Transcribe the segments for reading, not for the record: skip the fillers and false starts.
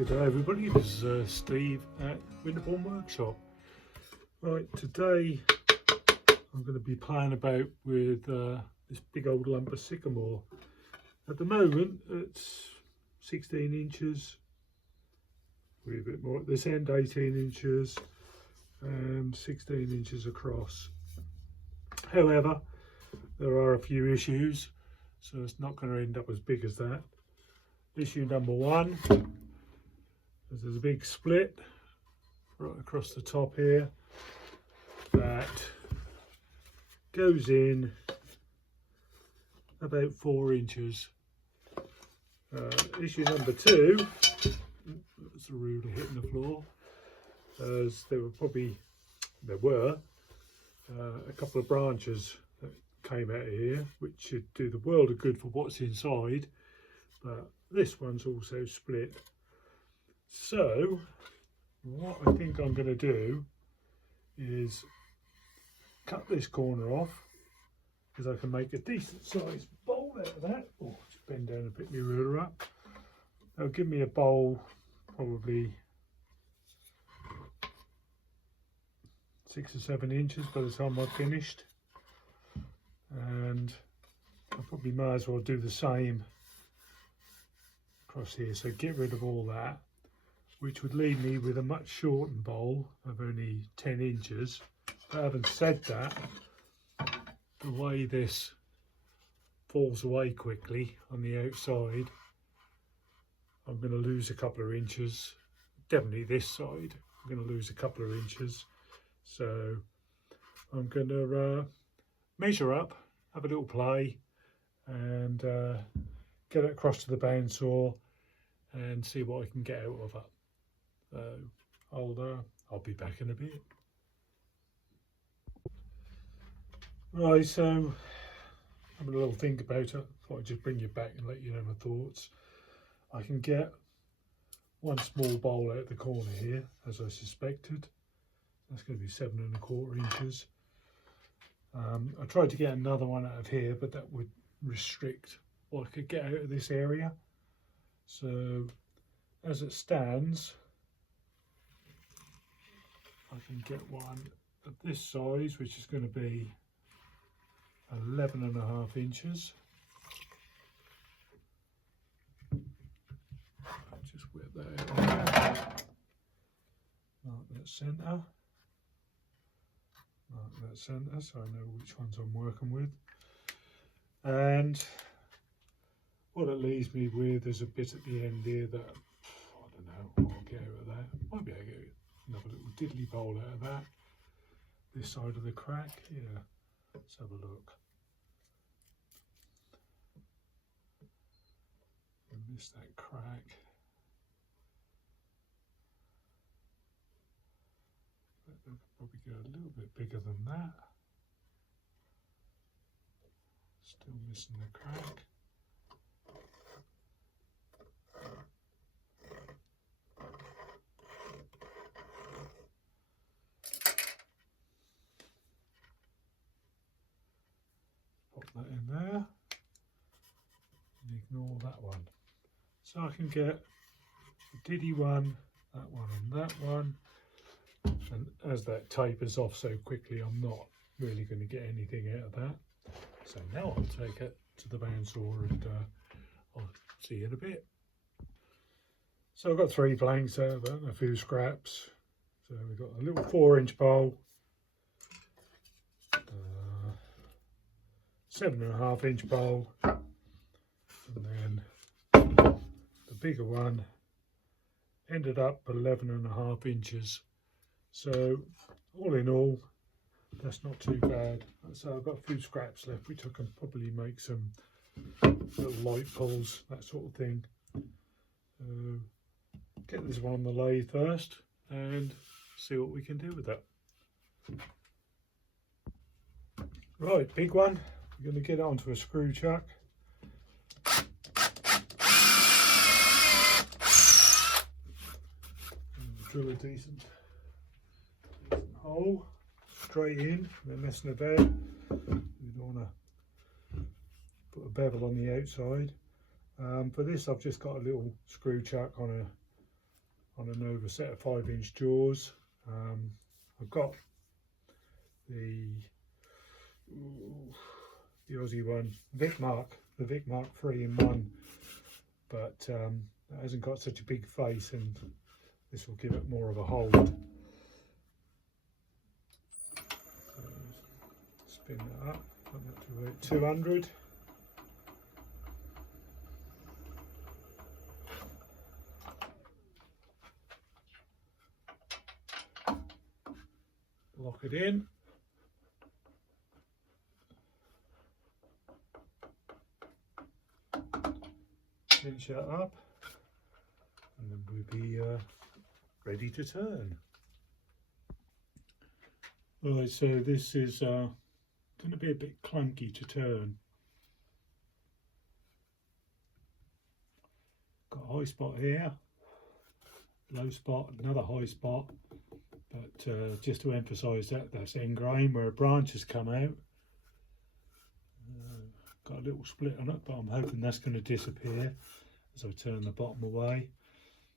Good day everybody, this is Steve at Winterbourne Workshop. Right, today I'm going to be playing about with this big old lump of sycamore. At the moment it's 16 inches, maybe a bit more at this end, 18 inches and 16 inches across. However, there are a few issues, so it's not going to end up as big as that. Issue number one, there's a big split right across the top here that goes in about 4 inches. Issue number two, that's a ruler hitting the floor, as there were a couple of branches that came out of here which should do the world of good for what's inside, but this one's also split. So what I think I'm going to do is cut this corner off, because I can make a decent sized bowl out of that. Oh, just bend down and pick my ruler up. That'll give me a bowl probably 6 or 7 inches by the time I've finished, and I probably may as well do the same across here, so get rid of all that, which would leave me with a much shortened bowl of only 10 inches. But having said that, the way this falls away quickly on the outside, I'm going to lose a couple of inches. Definitely this side, I'm going to lose a couple of inches. So I'm going to measure up, have a little play, and get it across to the bandsaw and see what I can get out of it. So I'll be back in a bit. Right, so having a little think about it, thought I'd just bring you back and let you know my thoughts. I can get one small bowl out of the corner here, as I suspected. That's going to be 7¼ inches. I tried to get another one out of here, but that would restrict what I could get out of this area. So as it stands, I can get one of this size, which is going to be 11½ inches. I'll just whip that out on there. Mark that centre. Mark that centre so I know which ones I'm working with. And what it leaves me with is a bit at the end here that I don't know what I'll get out of that. Might be able to get another little diddly bowl out of that. This side of the crack, yeah. Let's have a look. I missed that crack. But I could probably go a little bit bigger than that. Still missing the crack. Pop that in there and ignore that one. So I can get the diddy one, that one and that one, and as that tapers off so quickly, I'm not really going to get anything out of that. So now I'll take it to the bandsaw and I'll see you in a bit. So I've got 3 planks out of it and a few scraps. So we've got a little 4-inch bowl, 7½ inch bowl, and then the bigger one ended up 11½ inches. So all in all, that's not too bad. So I've got a few scraps left which I can probably make some little light pulls, that sort of thing. Get this one on the lathe first and see what we can do with that. Right, big one. We're going to get it onto a screw chuck. And drill a decent hole straight in. We're messing about. We don't want to put a bevel on the outside. For this I've just got a little screw chuck on on an over set of 5-inch jaws. I've got the Aussie one, the Vic Mark 3-in-1, but it hasn't got such a big face, and this will give it more of a hold. So spin that up to about 200. Lock it in. Cinch that up, and then we'll be ready to turn. Alright, so this is going to be a bit clunky to turn. Got a high spot here, low spot, another high spot, but just to emphasise that, that's end grain where a branch has come out. Got a little split on it, but I'm hoping that's going to disappear as I turn the bottom away.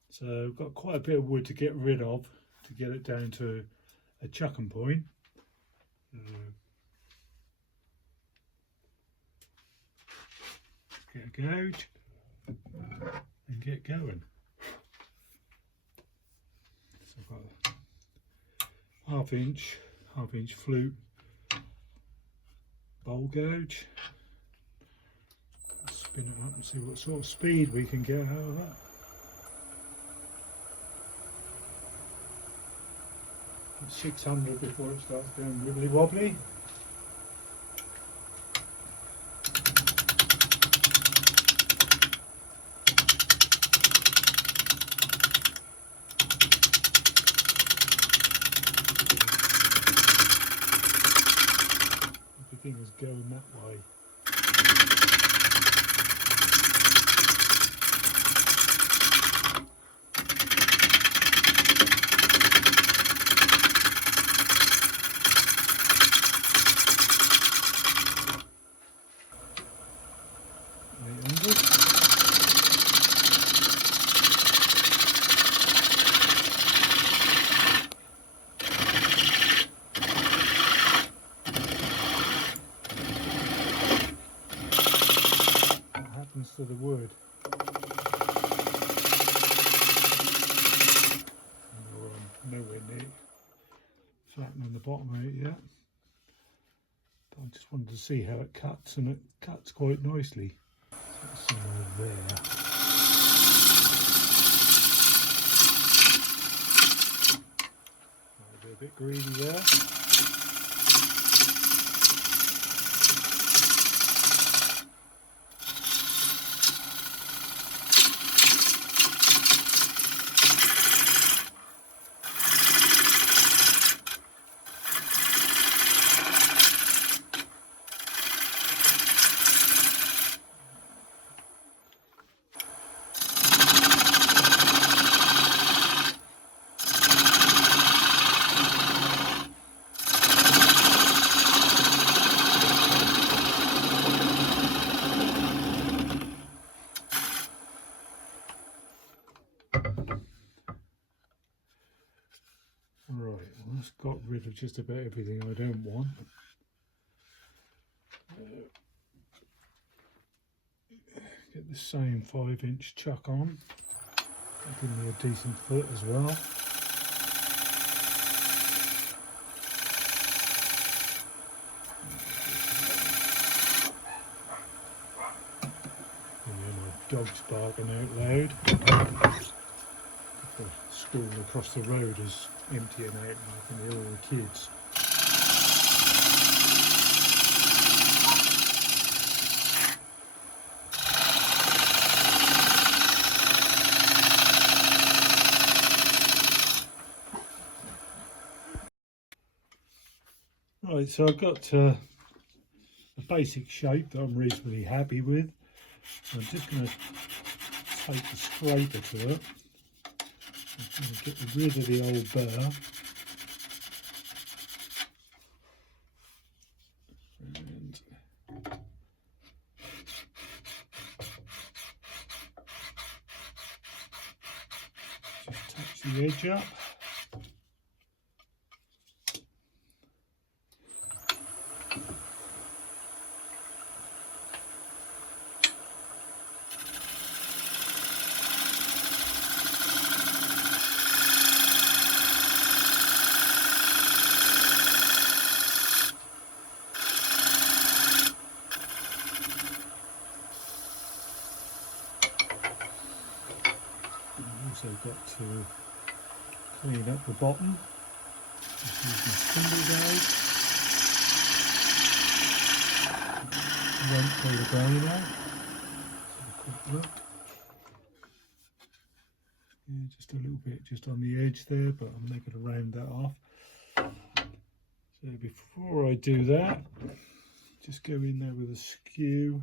So I've got quite a bit of wood to get rid of to get it down to a chucking point. Get a gouge and get going. So I've got a half inch flute bowl gouge. Spin it up and see what sort of speed we can get out of that. It's 600 before it starts going wibbly wobbly. Everything is going that way. To the wood. Nowhere near flattening the bottom out yet. But I just wanted to see how it cuts, and it cuts quite nicely. So somewhere there. Might be a bit greedy there. Right, well, that's got rid of just about everything I don't want. Get the same 5-inch chuck on. That'll give me a decent foot as well. My dog's barking out loud. The school across the road is emptying out, and I can hear all the kids. Right, so I've got a basic shape that I'm reasonably happy with. So I'm just going to take the scraper to it. I'm going to get rid of the old burr. And just touch the edge up. Also got to clean up the bottom just using spindle gauge. Won't pull the grain out. Have a quick look. Yeah, just a little bit just on the edge there, but I'm not going to round that off. So before I do that, just go in there with a skew.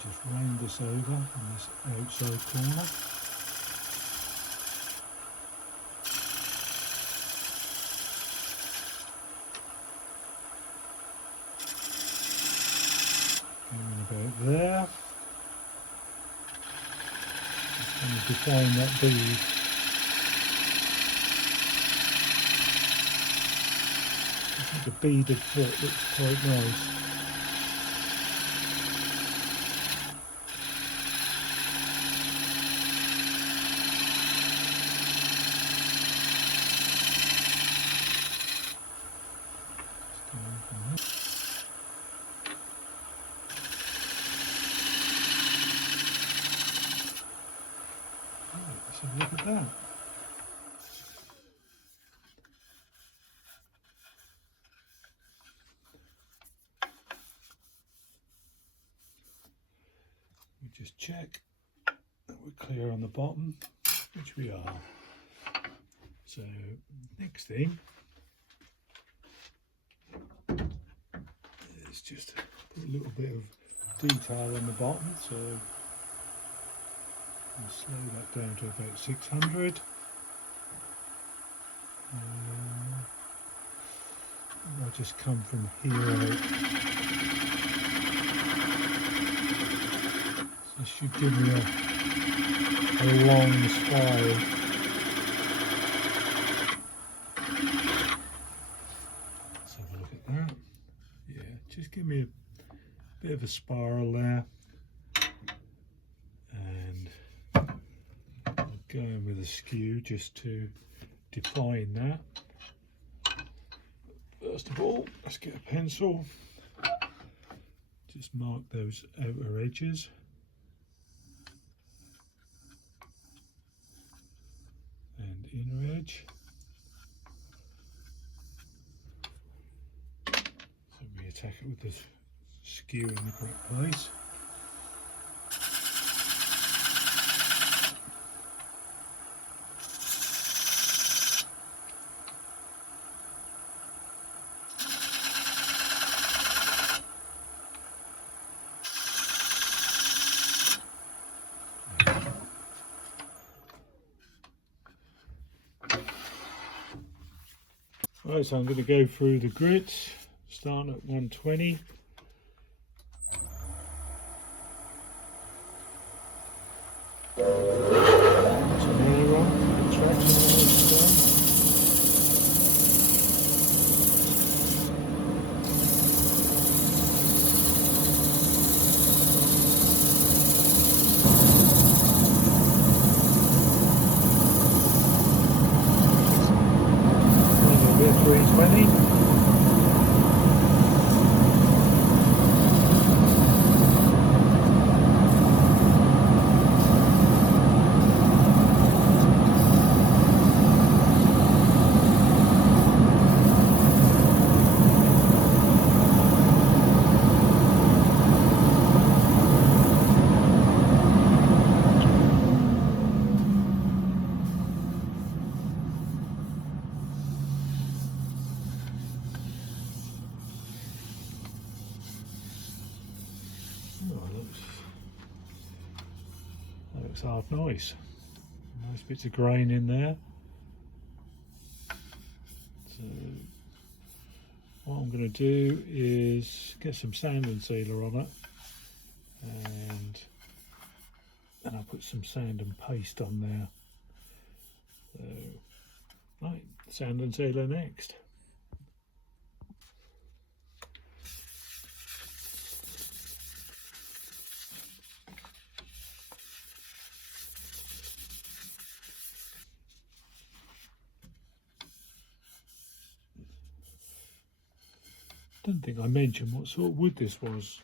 Just round this over on this outside corner. Going about there. Just going to define that bead. I think the beaded foot looks quite nice. So look at that. We just check that we're clear on the bottom, which we are. So next thing is just put a little bit of detail on the bottom. So I'll slow that down to about 600. I'll just come from here out. So this should give me a long spiral. Let's have a look at that. Yeah, just give me a bit of a spiral there. Going with a skew just to define that. First of all, let's get a pencil. Just mark those outer edges. And inner edge. So we attack it with the skew in the correct place. Right, so I'm going to go through the grits, starting at 120. Looks half nice. Nice bits of grain in there. So what I'm going to do is get some sand and sealer on it, and then I'll put some sand and paste on there. So, right, sand and sealer next. I don't think I mentioned what sort of wood this was.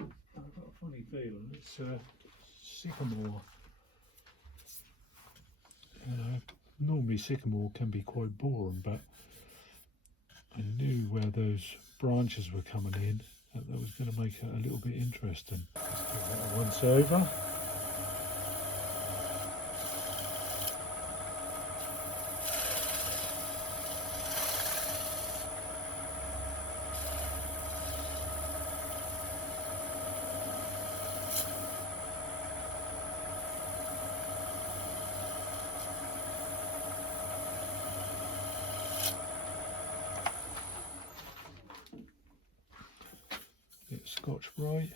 I've got a funny feeling it's sycamore. Normally sycamore can be quite boring, but I knew where those branches were coming in, that was going to make it a little bit interesting. Let's do that once over. Get Scotch Brite.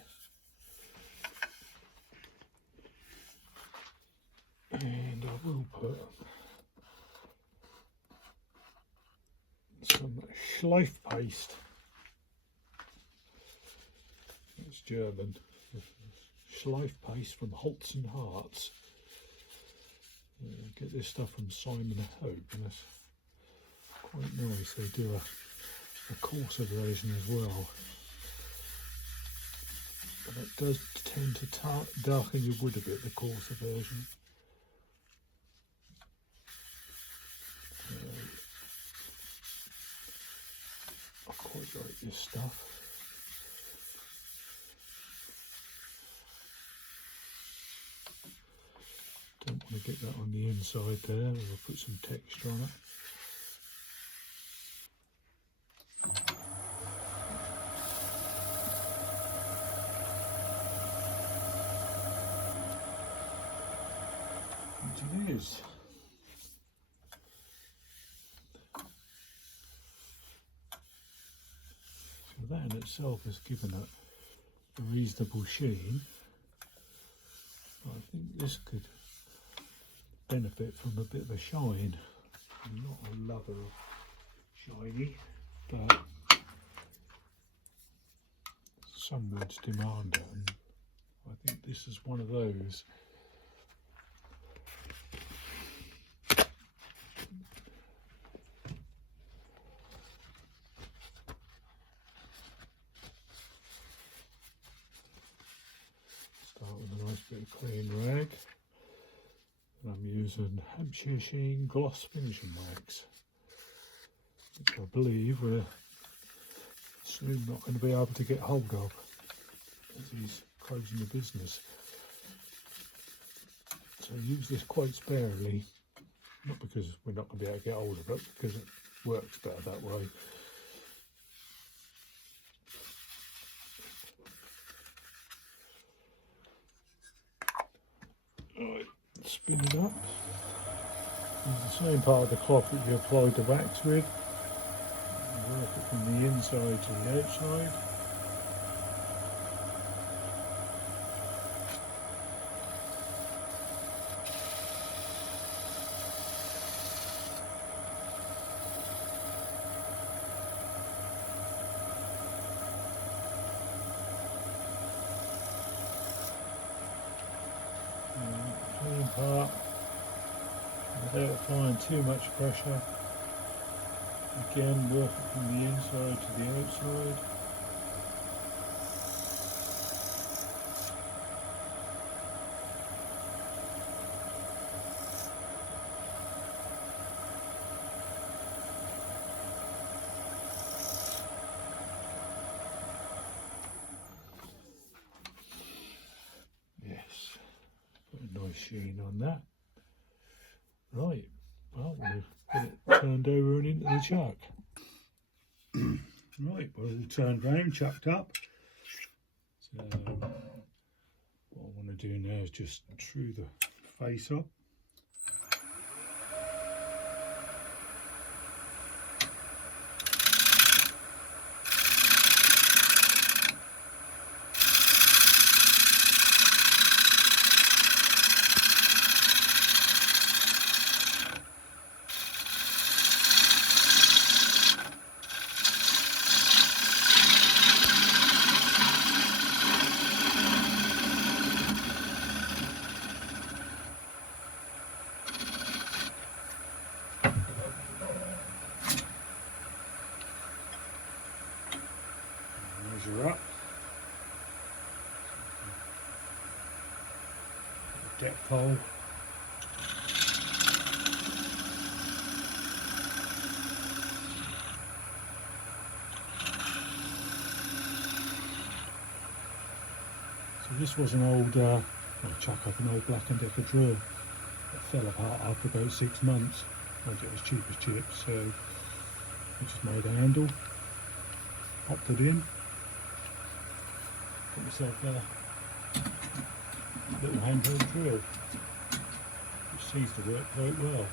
And I will put some Schleif paste. It's German. Schleif paste from Holz and Hartz. Get this stuff from Simon & Hope, and it's quite nice. They do a coarser version as well, but it does tend to darken your wood a bit, the coarser version. I quite like this stuff. Don't want to get that on the inside there, we'll put some texture on it. And it is. So that in itself has given it a reasonable sheen. I think this could benefit from a bit of a shine. I'm not a lover of shiny, but some woods demand it, and I think this is one of those. Start with a nice bit of clean rag. I'm using Hampshire Sheen Gloss Finishing Wax, which I believe we're soon not going to be able to get hold of, as he's closing the business. So use this quite sparingly, not because we're not going to be able to get hold of it, because it works better that way. Right, spin it up. Use the same part of the cloth that you applied the wax with. Work it from the inside to the outside. Clean part without applying too much pressure. Again, work it from the inside to the outside. Yes, put a nice sheen on that. Right, well, we'll get it turned over and into the chuck. Right, well, all turned round, chucked up. So what I want to do now is just true the face up. measure up. Depth hole. So this was an old, chuck up an old Black & Decker drill that fell apart after about 6 months. As it was cheap as chips, so I just made a handle, popped it in, got myself a little handheld drill, which seems to work quite well.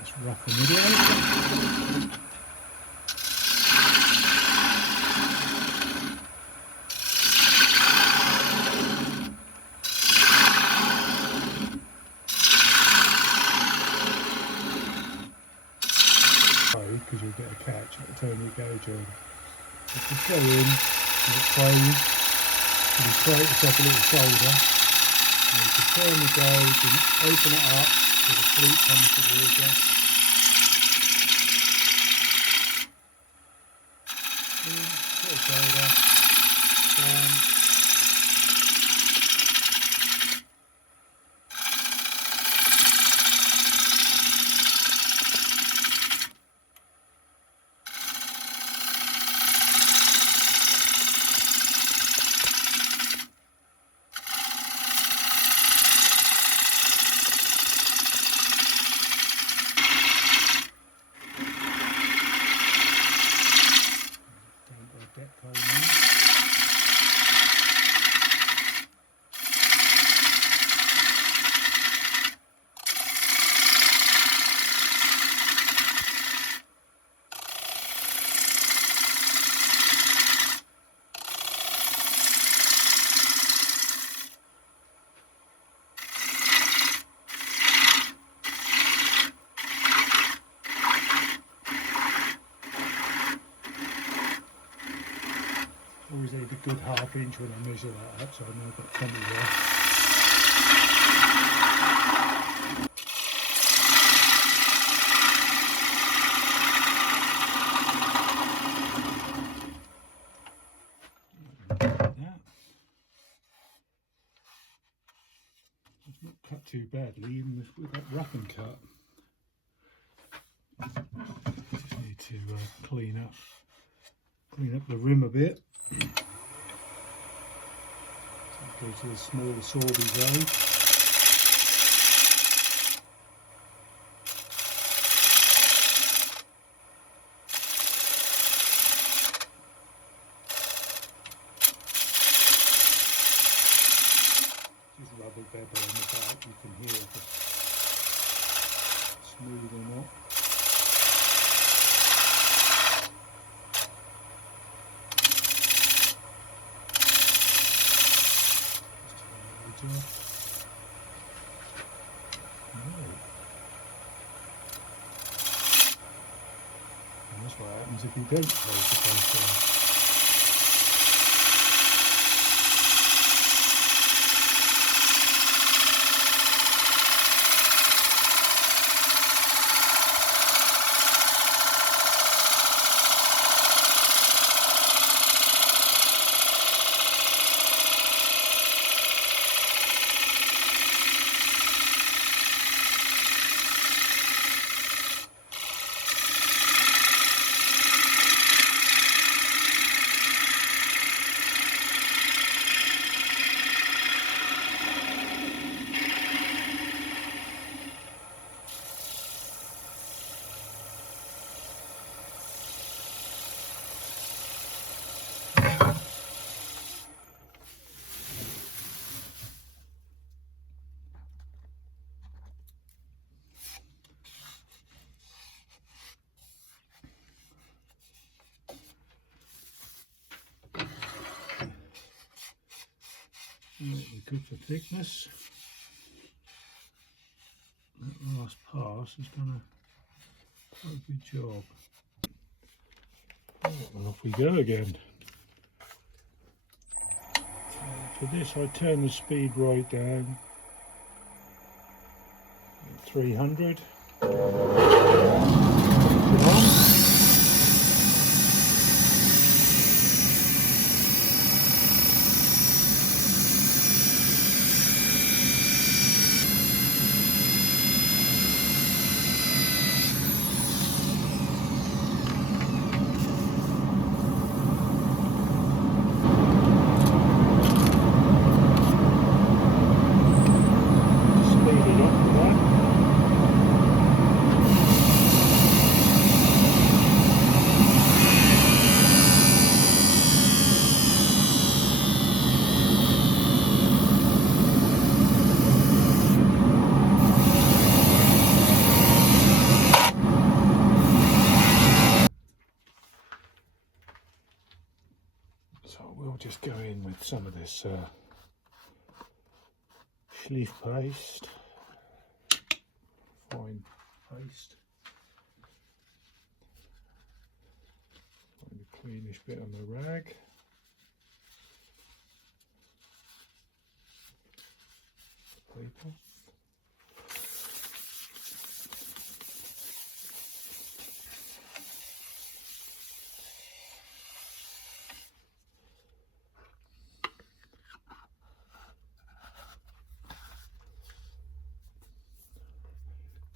Just rough the middle out. Because you'll get a catch at the time you gauge on. Just go in, and it plays, and you create yourself a little shoulder, and you can turn the gauge and open it up so the flute comes towards you. In, put a shoulder, down. Always need a good ½ inch when I measure that up, so I know I've got plenty there. That. It's not cut too badly, even with that roughing cut. Just need to clean up the rim a bit. So it goes to the smaller sorby zone. Just rubber bevel on the back, you can hear if it's smooth or not. And that's what happens if you don't close the place down. We're good for thickness. That last pass has done quite a good job. And off we go again. For this I turn the speed right down at 300. on. Speed it up for that. So we'll just go in with some of this schliff paste, fine paste. Find the cleanish bit on the rag. Paper.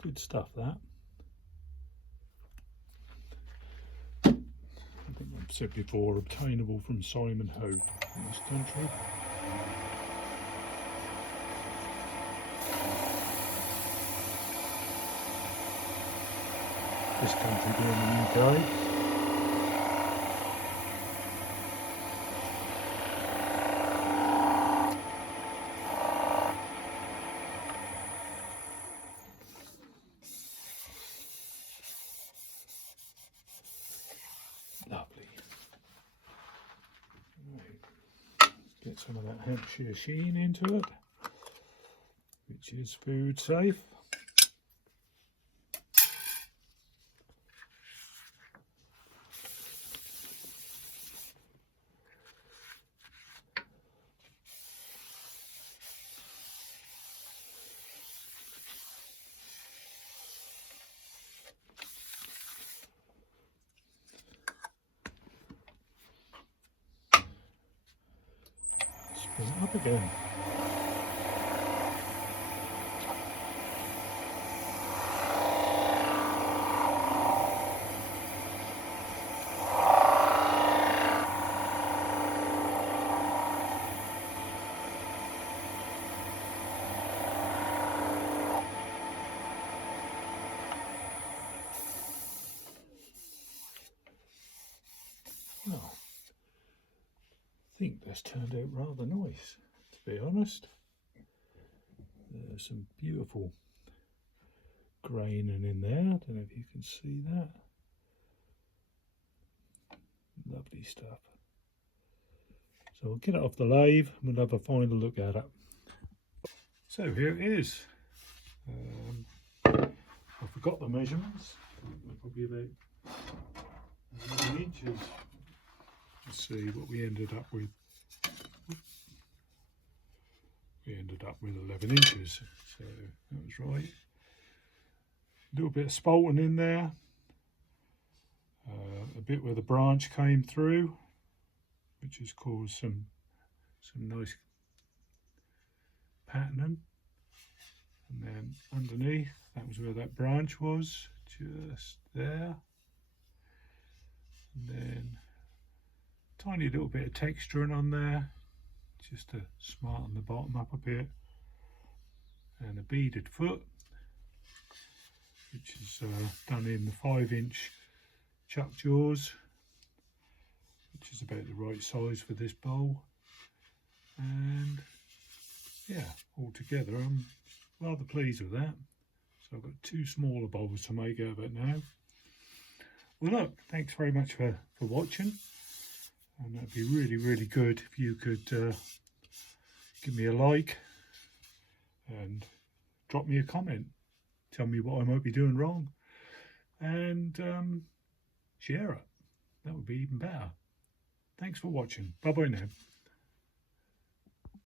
Good stuff, that. I think I've said before, obtainable from Simon Hope in this country. This country being the UK. Lovely. Right. Get some of that Hampshire sheen into it, which is food safe. Spin it up again. Well, I think this turned out rather nice, to be honest. There's some beautiful graining in there. I don't know if you can see that. Lovely stuff. So we'll get it off the lathe and we'll have a final look at it. So here it is. I forgot the measurements. They're probably about 11 inches. Let's see what we ended up with. We ended up with 11 inches, so that was right. A little bit of spalting in there, a bit where the branch came through, which has caused some nice patterning. And then underneath, that was where that branch was, just there. And then tiny little bit of texturing on there, just to smarten the bottom up a bit. And a beaded foot, which is done in the 5-inch chuck jaws, which is about the right size for this bowl. And yeah, altogether I'm rather pleased with that. So I've got 2 smaller bowls to make out of it now. Well, look, thanks very much for watching, and that'd be really good if you could give me a like and drop me a comment, tell me what I might be doing wrong, and share it. That would be even better. Thanks for watching. Bye bye now.